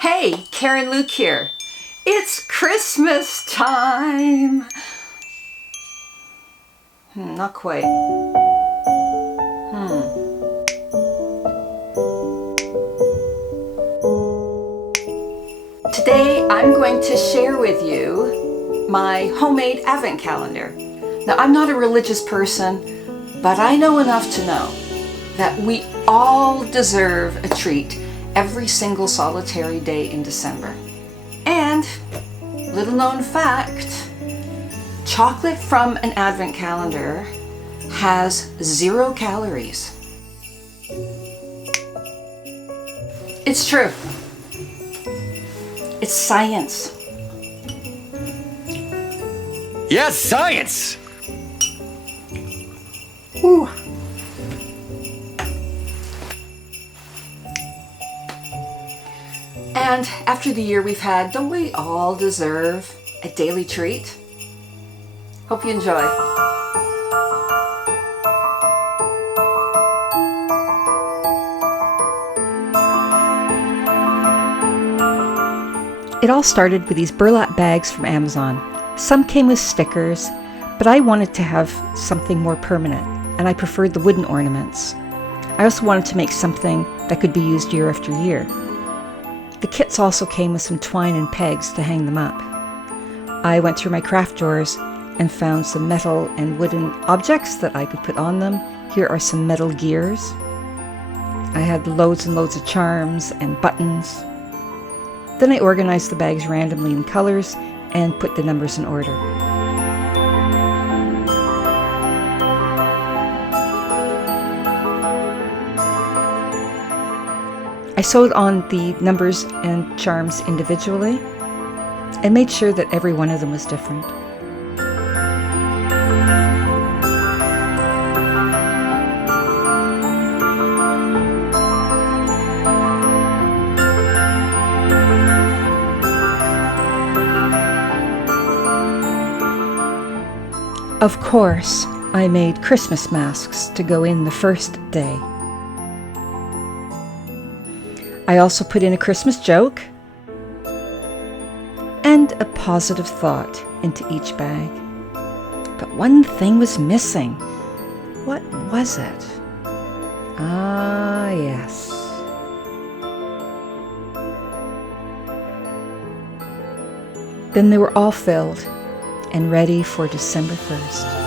Hey, Karen Luke here. It's Christmas time. Not quite. Today I'm going to share with you my homemade advent calendar. Now, I'm not a religious person, but I know enough to know that we all deserve a treat every single solitary day in December. And, little known fact, chocolate from an advent calendar has 0 calories. It's true. It's science. Yes, science! Ooh. And after the year we've had, don't we all deserve a daily treat? Hope you enjoy. It all started with these burlap bags from Amazon. Some came with stickers, but I wanted to have something more permanent, and I preferred the wooden ornaments. I also wanted to make something that could be used year after year. The kits also came with some twine and pegs to hang them up. I went through my craft drawers and found some metal and wooden objects that I could put on them. Here are some metal gears. I had loads and loads of charms and buttons. Then I organized the bags randomly in colors and put the numbers in order. I sewed on the numbers and charms individually and made sure that every one of them was different. Of course, I made Christmas masks to go in the first day. I also put in a Christmas joke and a positive thought into each bag. But one thing was missing. What was it? Ah, yes. Then they were all filled and ready for December 1st.